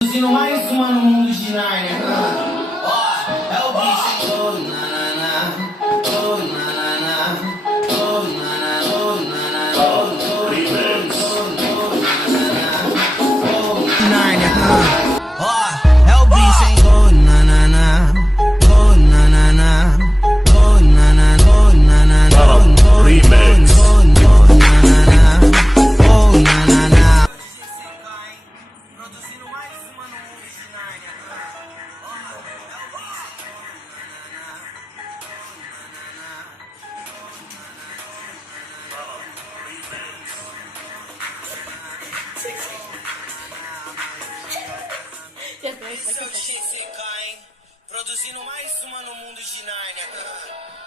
Produzindo mais uma no mundo de Narnia. Ó, é o bicho. Oh, nanana, oh, nanana, oh, nanana, oh, nanana, oh, Narnia. Ó, é o bicho, hein? Oh, nanana, oh, nanana, oh, nanana, oh, nanana, oh, remix. Produzindo mais uma no mundo de Narnia. Produzindo mais uma no mundo de Narnia.